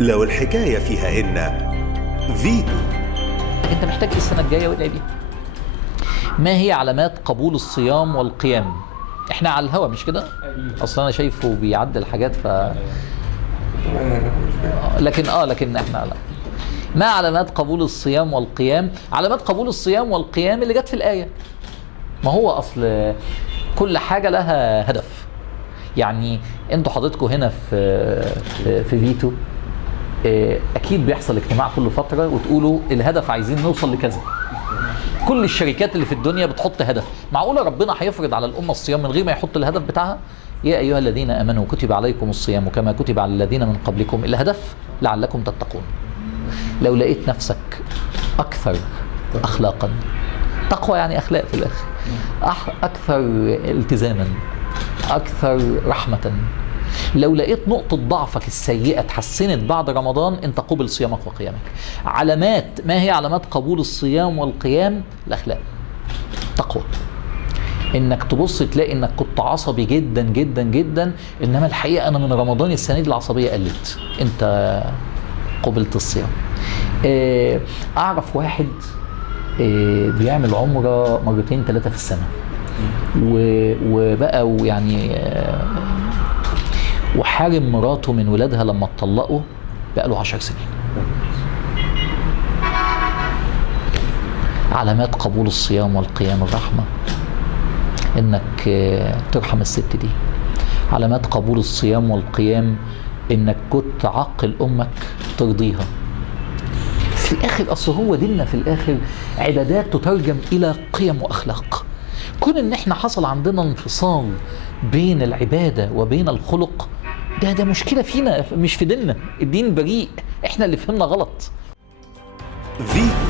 لو الحكاية فيها إن فيتو. انت محتاج ايه السنه الجايه وادعي بيها؟ ما هي علامات قبول الصيام والقيام؟ احنا على الهوا مش كده؟ اصلا انا شايفه بيعدل حاجات لكن احنا لا. ما علامات قبول الصيام والقيام؟ علامات قبول الصيام والقيام اللي جت في الآية. ما هو أصل كل حاجة لها هدف. يعني انتوا حضرتكم هنا في فيتو اكيد بيحصل اجتماع كل فترة وتقولوا الهدف عايزين نوصل لكذا. كل الشركات اللي في الدنيا بتحط هدف. معقولة ربنا هيفرض على الأمة الصيام من غير ما يحط الهدف بتاعها؟ يا أيها الذين آمنوا كتب عليكم الصيام كما كتب على الذين من قبلكم. الهدف لعلكم تتقون. لو لقيت نفسك أكثر أخلاقا، تقوى يعني أخلاق في الآخر، أكثر التزاما، أكثر رحمة، لو لقيت نقطة ضعفك السيئة اتحسنت بعد رمضان، انت قبل صيامك وقيامك. علامات، ما هي علامات قبول الصيام والقيام؟ الأخلاق، تقوى. انك تبص تلاقي انك كنت عصبي جدا جدا جدا، انما الحقيقة انا من رمضان السنة دي العصبية قلت، انت قبلت الصيام. اعرف واحد بيعمل عمرة مرتين ثلاثة في السنة، وبقى يعني وحارم مراته من ولادها لما اتطلقوا بقى له 10 سنين. علامات قبول الصيام والقيام الرحمة، انك ترحم الست دي. علامات قبول الصيام والقيام انك كنت تعقل امك ترضيها. في الاخر اصل هو ديننا في الاخر عبادات تترجم الى قيم واخلاق. كون ان احنا حصل عندنا انفصال بين العبادة وبين الخلق، ده مشكلة فينا مش في ديننا. الدين بريء، احنا اللي فهمنا غلط. فيتو.